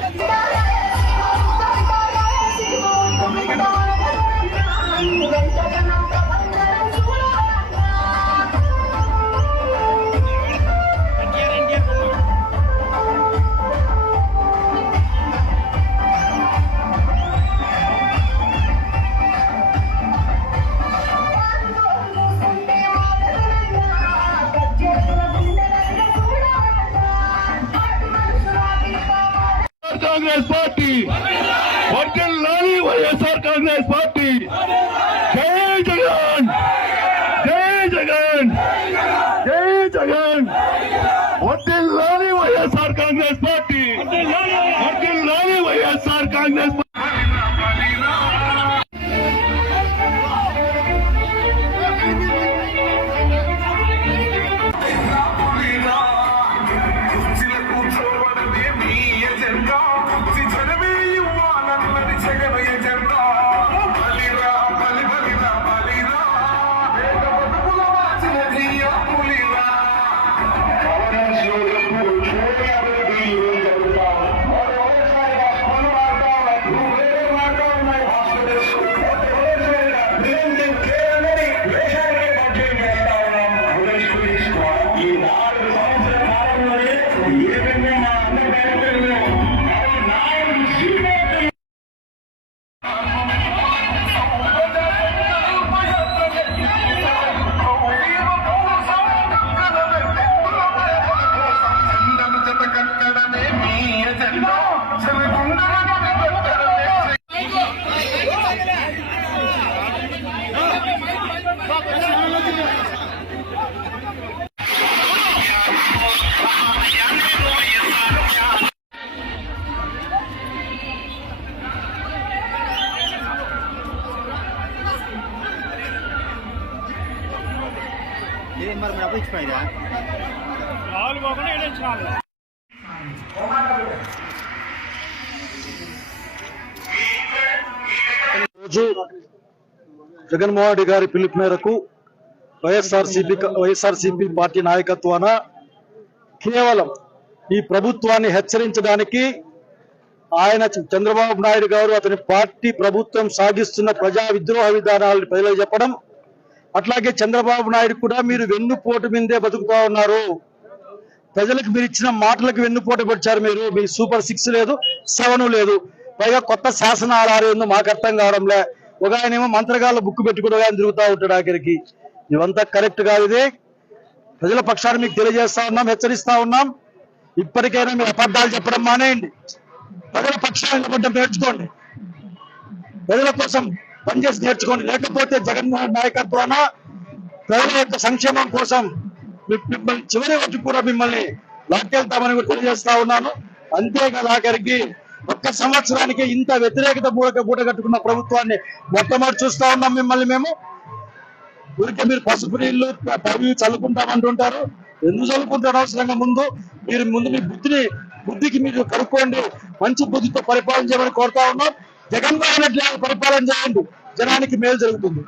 Yeah. Congress party. వర్ధిల్లాలి YSR Congress party. జై జగన్. జై జగన్. జై జగన్. వర్ధిల్లాలి వైఎస్ఆర్ కాంగ్రెస్ పార్టీ. ఏం మరి మీరు అప్పుడు ఇచ్చిపోయిందా రోజు జగన్మోహన్ రెడ్డి గారి పిలుపు మేరకు వైఎస్ఆర్సీపీ వైఎస్ఆర్సీపీ పార్టీ నాయకత్వాన కేవలం ఈ ప్రభుత్వాన్ని హెచ్చరించడానికి ఆయన చంద్రబాబు నాయుడు గారు అతని పార్టీ ప్రభుత్వం సాగిస్తున్న ప్రజా విద్రోహ విధానాలను ప్రజలకు చెప్పడం అట్లాగే చంద్రబాబు నాయుడు కూడా మీరు వెన్నుపోటు మీదే బతుకుతా ఉన్నారు. ప్రజలకు మీరు ఇచ్చిన మాటలకు వెన్నుపోటు పడిచారు మీరు. మీ సూపర్ సిక్స్ లేదు సెవెన్ లేదు. పైగా కొత్త శాసనాలు ఆధారం ఏందో మాకు అర్థం కావడంలే. ఒక ఆయన ఏమో మంత్రగాళ్ళ బుక్ పెట్టుకుని ఒక ఆయన తిరుగుతూ ఉంటాడు ఆఖరికి. ఇవంతా కరెక్ట్ కాదు ఇది. ప్రజల పక్షాన్ని మీకు తెలియజేస్తా ఉన్నాం హెచ్చరిస్తా ఉన్నాం. ఇప్పటికైనా మీరు అబద్ధాలు చెప్పడం మానేయండి. ప్రజల పక్షాన్ని కొంచెం నేర్చుకోండి. ప్రజల కోసం పనిచేసి నేర్చుకోండి. లేకపోతే జగన్మోహన్ నాయకత్వాన ప్రజల యొక్క సంక్షేమం కోసం మిమ్మల్ని చివరి వచ్చి కూడా మిమ్మల్ని లాక్కెళ్తామని కూడా తెలియజేస్తా ఉన్నాను. అంతేకాదు ఆఖరికి ఒక్క సంవత్సరానికి ఇంత వ్యతిరేకత మూడక బూట కట్టుకున్న ప్రభుత్వాన్ని మొట్టమొదటి చూస్తా ఉన్నాం మిమ్మల్ని మేము. ఊరికే మీరు పసుపు నీళ్ళు పవి చల్లుకుంటామంటుంటారు ఎందుకు చల్లుకుంటారు అవసరంగా ముందు? మీరు ముందు మీ బుద్ధిని బుద్ధికి మీరు కనుక్కోండి. మంచి బుద్ధితో పరిపాలన చేయమని కోరుతా ఉన్నాం. జగన్మోహన్ రెడ్డి పరిపాలన చేయండి. జనానికి మేలు జరుగుతుంది.